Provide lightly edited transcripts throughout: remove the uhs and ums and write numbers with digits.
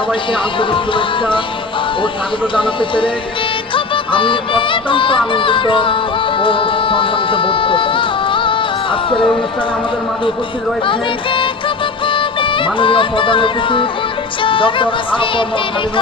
সবাইকে আন্তরিক শুভেচ্ছা ও স্বাগত জানাতে পেরে আমি অত্যন্ত আনন্দিত ও সম্মানিত বোধ করছি। আজকের এই অনুষ্ঠানে আমাদের মাঝে উপস্থিত রয়েছেন মাননীয় প্রধান অতিথি ডক্টর আ.ক.ম খালিদ।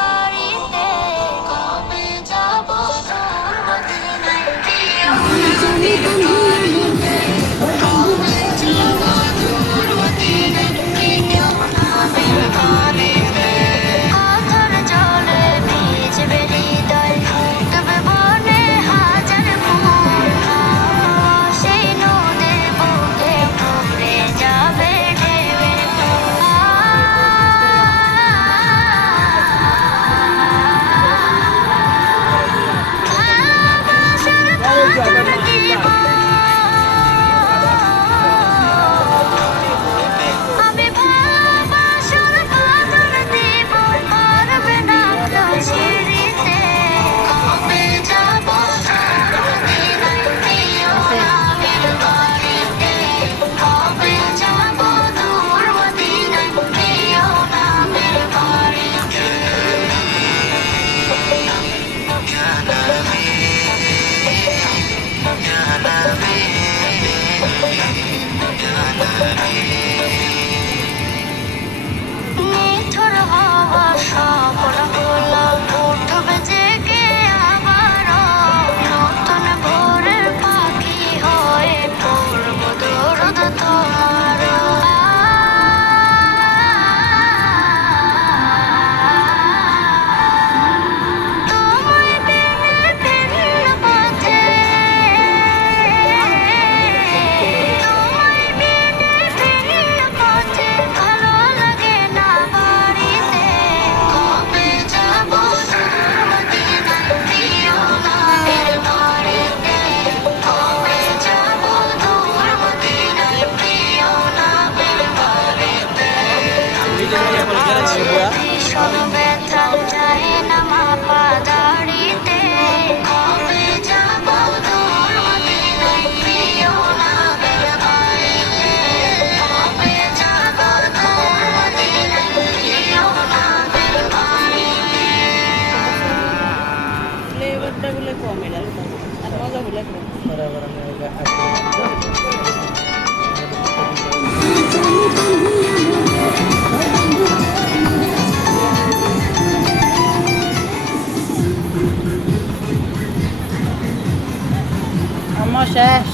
শেষ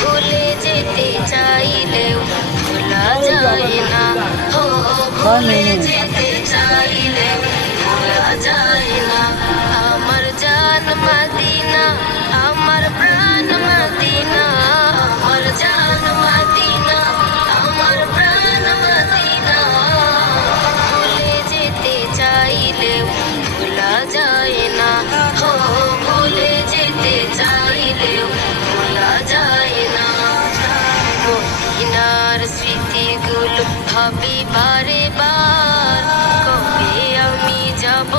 ভুলে যেতে চাইলেও ভোলা যায় না, ভুলে যেতে চাইলেও ভোলা যায় না। আমার জান মদিনা, আমার প্রাণ মদিনা, আমার জান মদিনা, আমার প্রাণ মদিনা। ভুলে যেতে চাইলেও ভোলা যায় না, ভুলে যেতে চাইলেও ভোলা যায় না। মদিনার স্মৃতিগুলো ভাবি বারে বার, কবে আমি যাব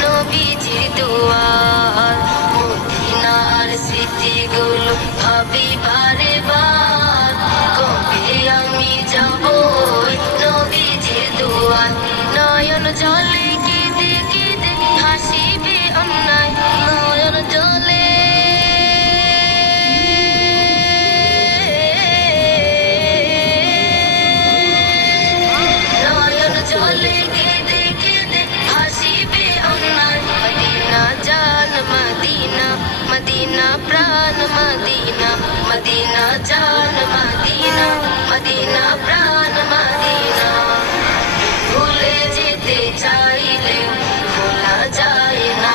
নবীজির দুয়ার। মদিনার স্মৃতিগুলো ভাবি বারে বার, কবে আমি যাব নবীজির দুয়ার। নয়ন জলে কেঁদে কেঁদে হাসিবে অন্যায়, নয়ন জলে চলে কেঁদে কেঁদে হাসিবে অন্যায়। মদিনা জান মদিনা, মদিনা প্রাণ মদিনা, মদিনা জান মদিনা, মদিনা প্রাণ মদিনা। ভুলে যেতে চাইলেও ভোলা যায় না,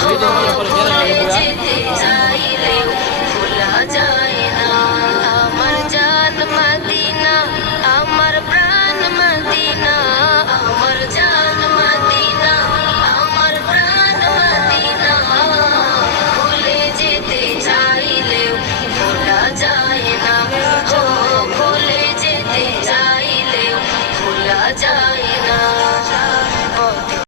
ভুলে যেতে চাইলেও ভোলা যায় না। আমার জান মদিনা, আমার প্রাণ মদিনা, আমার জান মদিনা, আমার প্রাণ মদিনা। ভুলে যেতে চাইলেও ভোলা যায় না, ভুলে যেতে চাইলেও ভোলা যায়